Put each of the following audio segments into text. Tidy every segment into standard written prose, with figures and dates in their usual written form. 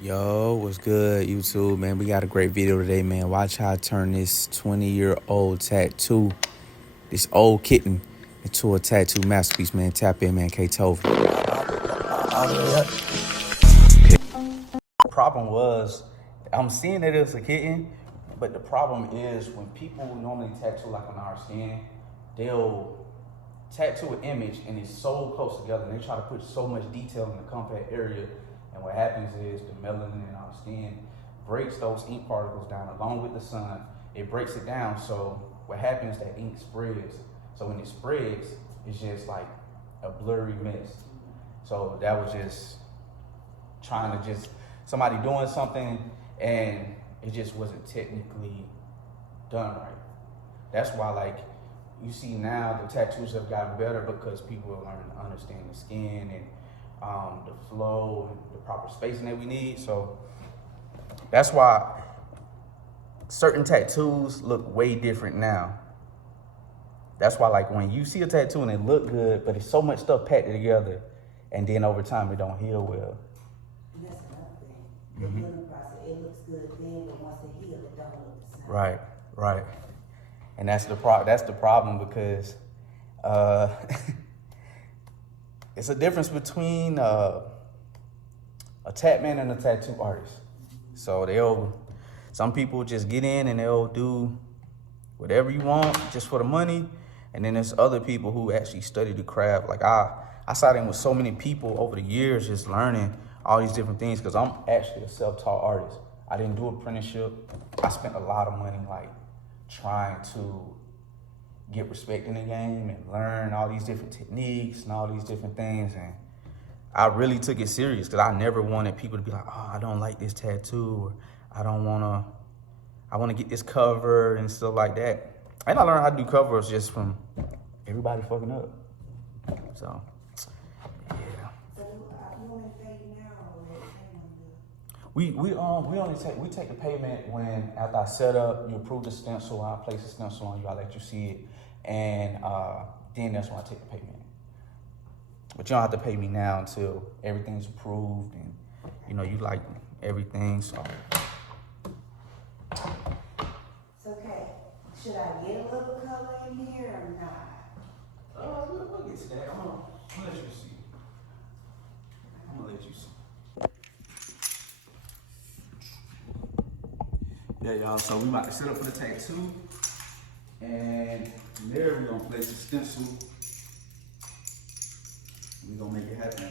Yo, what's good, YouTube, man? We got a great video today, man. Watch how I turn this 20-year-old tattoo, this old kitten, into a tattoo masterpiece, man. Tap in, man. Kaytovenn. Problem was, I'm seeing that it's a kitten, but the problem is when people normally tattoo like on our skin, they'll tattoo an image and it's so close together and they try to put so much detail in the compact area, and what happens is the melanin in our skin breaks those ink particles down along with the sun. It breaks it down, so what happens, that ink spreads. So when it spreads, it's just like a blurry mess. So that was just trying to just somebody doing something and it just wasn't technically done right. That's why, like, you see now the tattoos have gotten better because people are learning to understand the skin and the flow and the proper spacing that we need. So that's why certain tattoos look way different now. That's why, like, when you see a tattoo and it look good, but it's so much stuff packed together, and then over time it don't heal well. And that's another thing. The healing process, it looks good then, but once it heals, it don't look the same. Right. And that's the problem because it's a difference between a tat man and a tattoo artist. So some people just get in and they'll do whatever you want just for the money. And then there's other people who actually study the craft. Like I sat in with so many people over the years just learning all these different things because I'm actually a self-taught artist. I didn't do apprenticeship. I spent a lot of money like trying to get respect in the game and learn all these different techniques and all these different things. And I really took it serious because I never wanted people to be like, oh, I don't like this tattoo, or I want to get this cover and stuff like that. And I learned how to do covers just from everybody fucking up. So, yeah. So you only pay now or We take the payment when after I set up, you approve the stencil, I place the stencil on you, I let you see it, and then that's when I take the payment. But you don't have to pay me now until everything's approved and you like everything. So it's okay. Should I get a little color in here or not? we'll get to that. I'm gonna let you see. I'm gonna let you see. Yeah, y'all, so we about to set up for the tattoo. And from there, we're gonna place the stencil. We're gonna make it happen.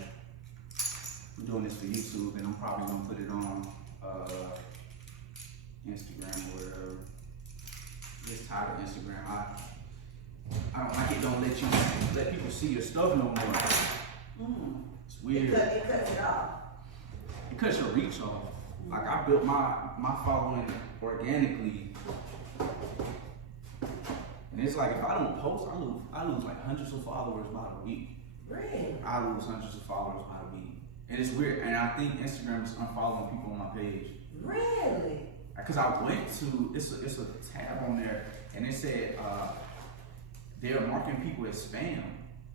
We're doing this for YouTube, and I'm probably gonna put it on Instagram or whatever. It's tired of Instagram. I don't like it, don't let people see your stuff no more. It's weird. It cuts it off. It cuts your reach off. Like, I built my following organically. And it's like, if I don't post, I lose like hundreds of followers by the week. Really? I lose hundreds of followers by the week. And it's weird. And I think Instagram is unfollowing people on my page. Really? Because I went to, it's a tab on there, and it said they're marking people as spam.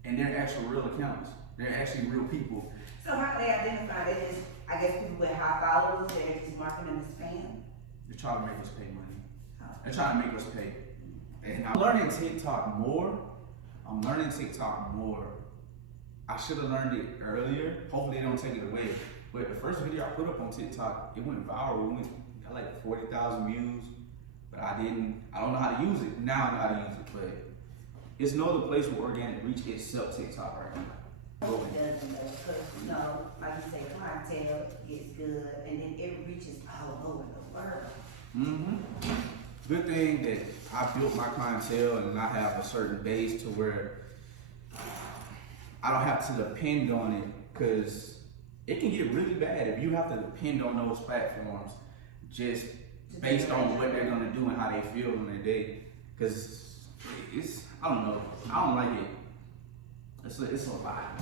And they're actual real accounts. They're actually real people. So how do they identify? They just, I guess people with high followers, they're just marking them as spam? They're trying to make us pay money. They're trying to make us pay. And I'm learning TikTok more. I should have learned it earlier. Hopefully they don't take it away. But the first video I put up on TikTok, it went viral. It got like 40,000 views. But I don't know how to use it. Now I know how to use it. But it's no other place where organic reach except TikTok right now. It doesn't though, because like you say, clientele gets good, and then it reaches all over the world. Good thing that I built my clientele and I have a certain base to where I don't have to depend on it, because it can get really bad if you have to depend on those platforms just based on what they're gonna do and how they feel on their day. Because I don't know, I don't like it. It's a lot.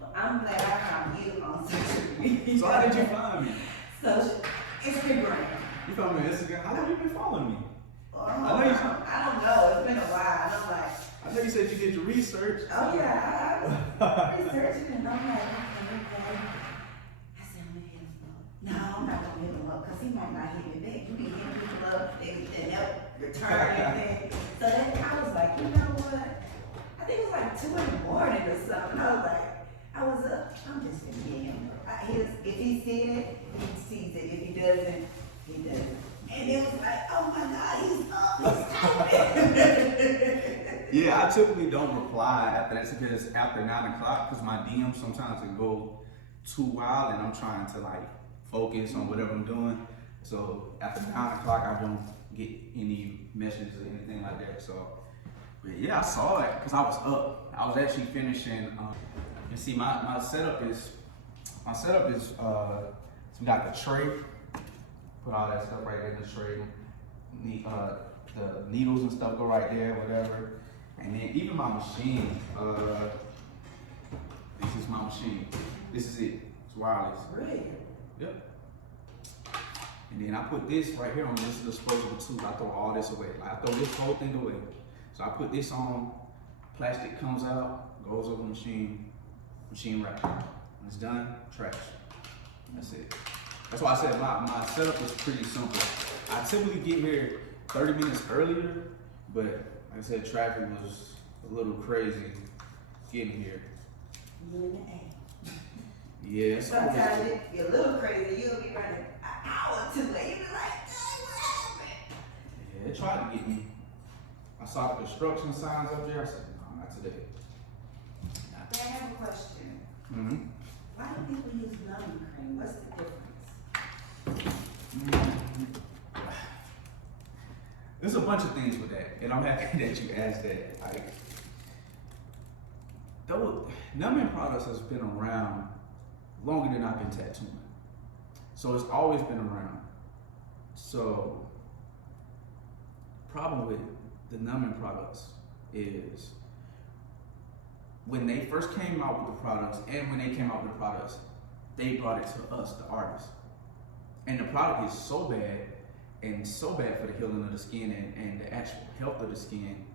Well, I'm glad I found you on social media. So how did you find me? Instagram. You found me on Instagram? How long have you been following me? I don't know. It's been a while. And I'm like, I know you said you did your research. oh yeah, I was researching, and I'm like, okay. I said, I'm gonna hit cause he might not hit me back. You be hitting people up, they never return anything. So then I was like, you know what? I think it was like 2 in the morning or something. I was like, I was up, I'm just gonna get him. If he sees it, he sees it. If he doesn't, he doesn't. And it was like, oh my God, he's up. Yeah, I typically don't reply after that because after 9 o'clock, because my DM sometimes can go too wild and I'm trying to like focus on whatever I'm doing. So after 9 o'clock, I don't get any messages or anything like that. So, but yeah, I saw it because I was up. I was actually finishing. You see, my setup is so we got the tray. Put all that stuff right there in the tray. The needles and stuff go right there, whatever. And then even my machine, this is my machine. This is it. It's wireless. Really? Yep. And then I put this right here on this disposable tube. I throw all this away. Like, I throw this whole thing away. So I put this on. Plastic comes out, goes over the machine wrap. When it's done, trash. That's it. That's why I said my setup is pretty simple. I typically get here 30 minutes earlier, but like I said, traffic was a little crazy getting here. You in the A. Yeah. Sometimes it be a little crazy. You'll be running an hour too late. You'll be like, dang, what happened? Yeah, they tried to get me. I saw the construction signs up there. I said, no, not today. I have a question. Mm-hmm. Why do people use numbing cream? What's the difference? There's a bunch of things with that, and I'm happy that you asked that. Like, numbing products has been around longer than I've been tattooing, so it's always been around. So, problem with the numbing products is when they first came out with the products, and when they came out with the products, they brought it to us, the artists. And the product is so bad, and so bad for the healing of the skin and the actual health of the skin,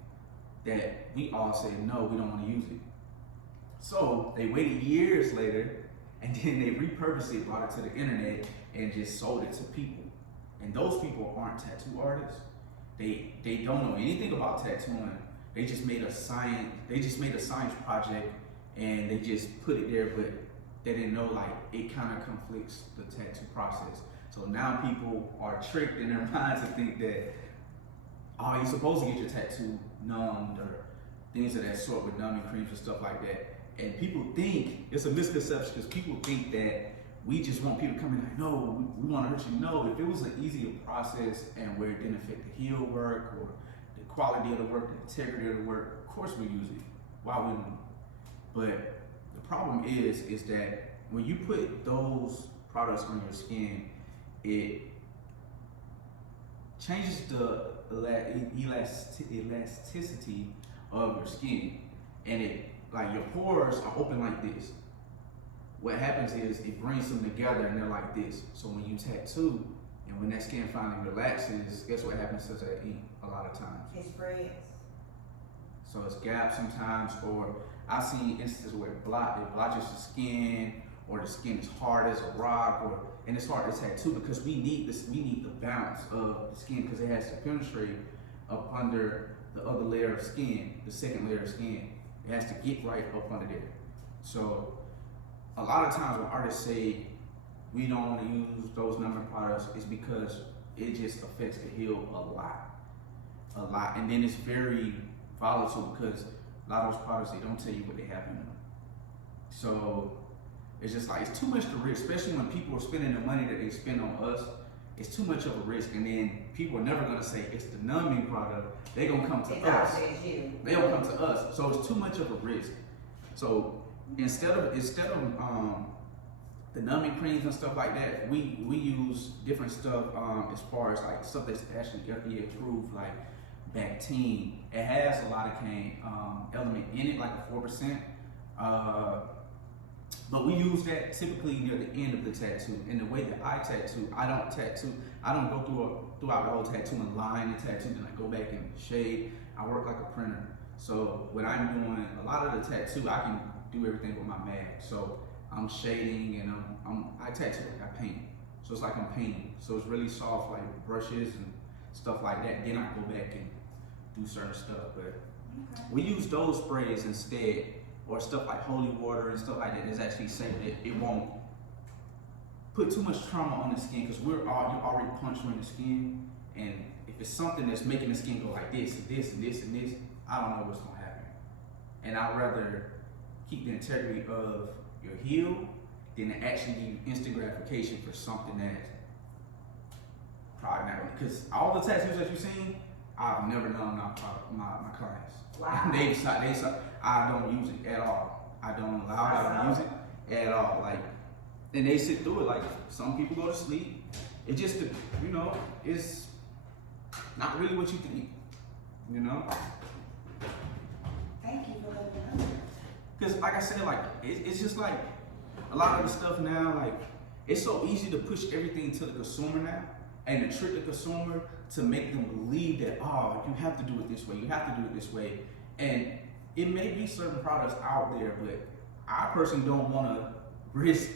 that we all said, no, we don't want to use it. So they waited years later, and then they repurposed it, brought it to the internet, and just sold it to people. And those people aren't tattoo artists. They don't know anything about tattooing. They just made a science project, and they just put it there, but they didn't know like it kind of conflicts the tattoo process. So now people are tricked in their minds to think that, oh, you're supposed to get your tattoo numbed or things of that sort with numbing creams and stuff like that. And people think, it's a misconception because people think that we just want people to come in like, no, we want to hurt you. No, if it was an easier process and where it didn't affect the heel work or the quality of the work, the integrity of the work, of course we use it. Why wouldn't we? But the problem is that when you put those products on your skin, it changes the elasticity of your skin, and it, like, your pores are open like this. What happens is it brings them together and they're like this. So when you tattoo, and when that skin finally relaxes, guess what happens to that ink a lot of times? It spreads. So it's gaps sometimes, or I've seen instances where it blotches the skin, or the skin is hard as a rock, and it's hard to tattoo because we need the balance of the skin because it has to penetrate up under the other layer of skin, the second layer of skin. It has to get right up under there. So a lot of times when artists say we don't want to use those numbing products, it's because it just affects the heel a lot. And then it's very volatile because a lot of those products, they don't tell you what they have in them. So it's just like, it's too much to risk, especially when people are spending the money that they spend on us. It's too much of a risk, and then people are never gonna say it's the numbing product. They're gonna come to us. They don't come to us. So it's too much of a risk. So instead of the numbing creams and stuff like that, we use different stuff as far as like stuff that's actually FDA approved, like Bactine. It has a lidocaine element in it, like a 4%. But we use that typically near the end of the tattoo. And the way that I tattoo, I don't go throughout the whole tattooing line and tattoo, then I go back and shade. I work like a printer. So when I'm doing a lot of the tattoo, I can do everything with my mag. So I'm shading and I tattoo like I paint. So it's like I'm painting. So it's really soft, like brushes and stuff like that. Then I go back and do certain stuff. But we use those sprays instead, or stuff like holy water and stuff like that. It's actually safe that it won't put too much trauma on the skin, because you're already puncturing the skin, and if it's something that's making the skin go like this and this and this and this, I don't know what's gonna happen. And I'd rather keep the integrity of your heel than to actually give you instant gratification for something that's probably not, because all the tattoos that you've seen, I've never done my clients. Wow. They I don't use it at all. I don't allow it, I don't use it at all. Like, and they sit through it. Like, some people go to sleep. It just, you know, it's not really what you think, you know? Thank you for letting me know. Because like I said, like, it's just like, a lot of the stuff now, like, it's so easy to push everything to the consumer now, and to trick the consumer to make them believe that, oh, you have to do it this way, you have to do it this way. And it may be certain products out there, but I personally don't want to risk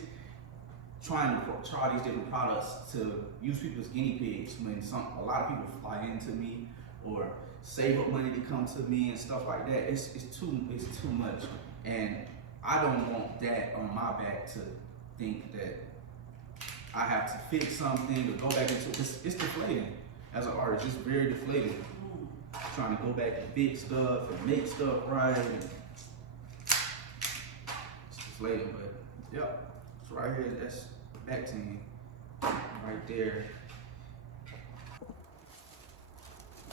trying to try these different products to use people as guinea pigs when a lot of people fly into me or save up money to come to me and stuff like that. It's too much, and I don't want that on my back to think that I have to fix something or go back into it. It's deflating as an artist. It's very deflating. Trying to go back and fix stuff and make stuff right. It's deflating, but yep. So right here, that's the back team right there.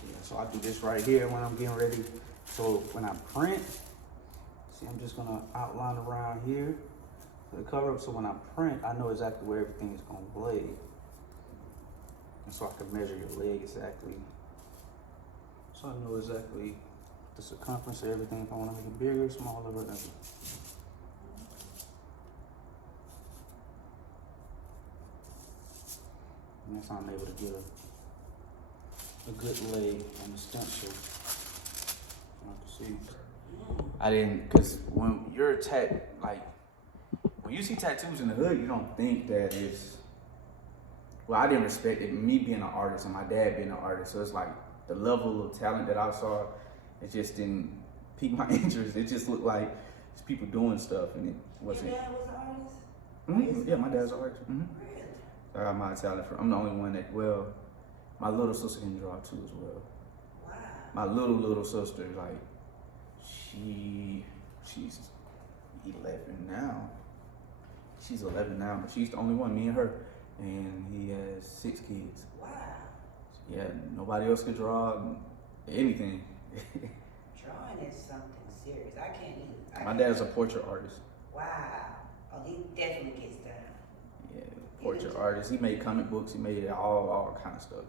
Yeah, so I do this right here when I'm getting ready. So when I print, see, I'm just gonna outline around here for the cover up. So when I print, I know exactly where everything is gonna blade. And so I can measure your leg exactly. So I know exactly the circumference of everything, if I wanna make it bigger, smaller, whatever. And that's how I'm able to get a good leg on the stencil. I can see. I didn't, cause when you're when you see tattoos in the hood, you don't think that it's, well, I didn't respect it, me being an artist and my dad being an artist, so it's like the level of talent that I saw, it just didn't pique my interest. It just looked like it's people doing stuff, and it wasn't. Your dad was an artist? Mm-hmm. Yeah, my dad's an artist. Mm-hmm. Really? So I got my talent from, I'm the only one that, well, my little sister can draw too as well. Wow. My little sister, like, she's 11 now. She's 11 now, but she's the only one, me and her. And he has 6 kids. Wow. Yeah, nobody else could draw anything. Drawing is something serious. I can't even. My dad's a portrait artist. Wow. Oh, he definitely gets down. Yeah, portrait artist. He made comic books. He made all kind of stuff.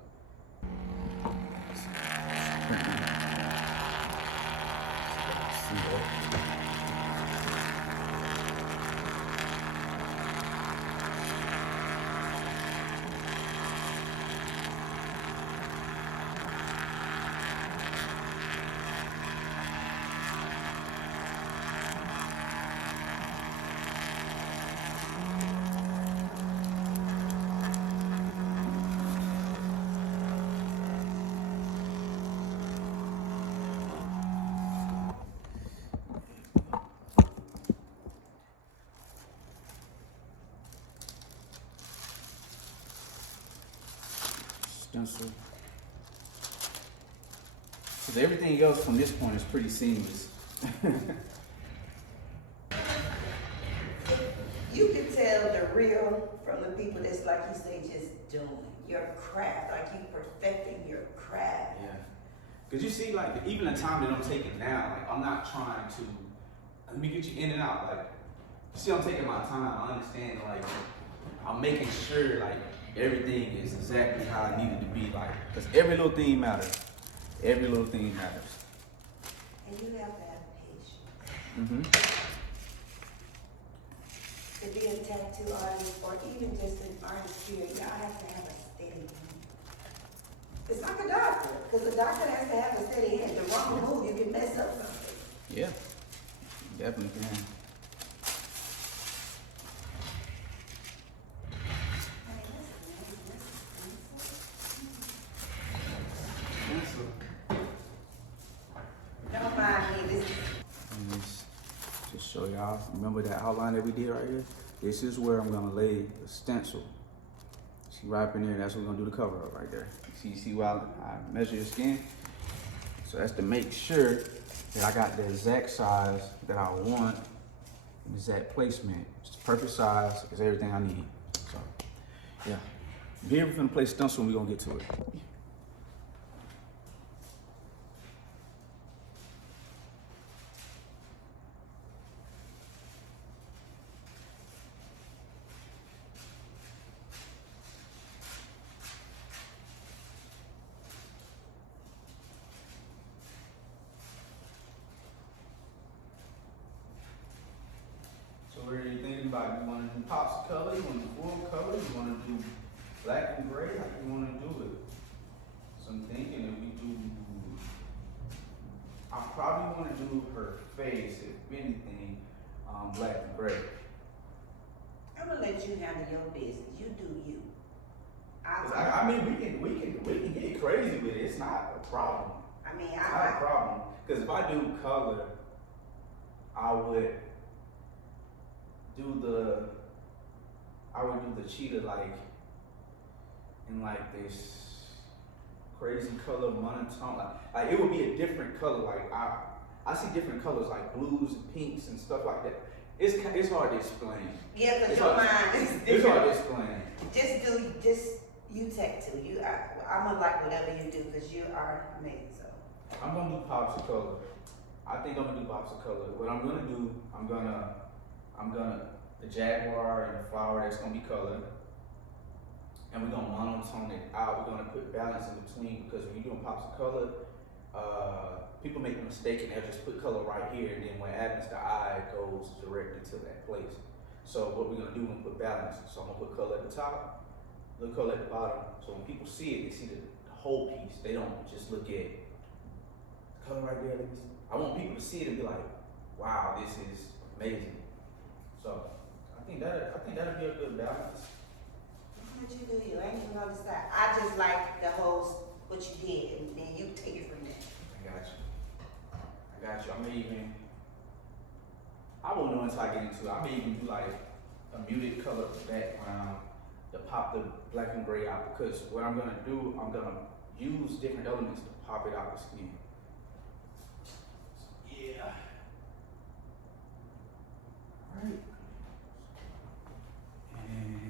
Stencil. Because everything else from this point is pretty seamless. You can tell the real from the people that's, like you say, just doing your craft, like you perfecting your craft. Yeah. Because you see, like, even the time that I'm taking now, like, I'm not trying to, let me get you in and out. Like, you see, I'm taking my time. I understand, like, I'm making sure, like, everything is exactly how I need it to be. Like, because every little thing matters. Every little thing matters. And you have to have patience. Mm-hmm. To be a tattoo artist or even just an artist here, y'all have to have a steady hand. It's like a doctor, because a doctor has to have a steady hand. The wrong move, you can mess up something. Yeah, definitely can. So y'all, remember that outline that we did right here? This is where I'm gonna lay the stencil. See right up in there, that's what we're gonna do the cover up right there. See while I measure your skin? So that's to make sure that I got the exact size that I want, the exact placement. It's the perfect size, it's everything I need. So, yeah. Here we're gonna place stencil and we're gonna get to it. So what are you thinking about? You want to do pops of color? You want to do full color? You want to do black and gray? How you want to do it? So I'm thinking if we do, I probably want to do her face, if anything, black and gray. I'm gonna let you handle your business. You do you. I mean, we can get crazy with it. It's not a problem. I mean, It's not a problem. Because if I do color, I would do the cheetah like in like this crazy color monotone. Like it would be a different color. Like I see different colors like blues and pinks and stuff like that. It's hard to explain. Yeah, because your mind is different. It's hard to explain. Just you take two. I'm gonna like whatever you do because you are amazing. So I'm gonna do pops of color. I think I'm gonna do pops of color. What I'm gonna do, I'm gonna the jaguar and the flower that's gonna be colored, and we're gonna monotone it out. We're gonna put balance in between because when you're doing pops of color, people make a mistake and they'll just put color right here, and then when it happens, the eye goes directly to that place. So what we're gonna do, we're gonna put balance. So I'm gonna put color at the top, little color at the bottom. So when people see it, they see the whole piece. They don't just look at the color right there. I want people to see it and be like, wow, this is amazing. So I think that'll be a good balance. what you do, you ain't even notice that. I just like the whole what you did, and then you take it from there. I got you. I won't know until I get into it. I may even do like a muted color background to pop the black and gray out, because what I'm gonna do, I'm gonna use different elements to pop it out the skin. Yeah. Alright. And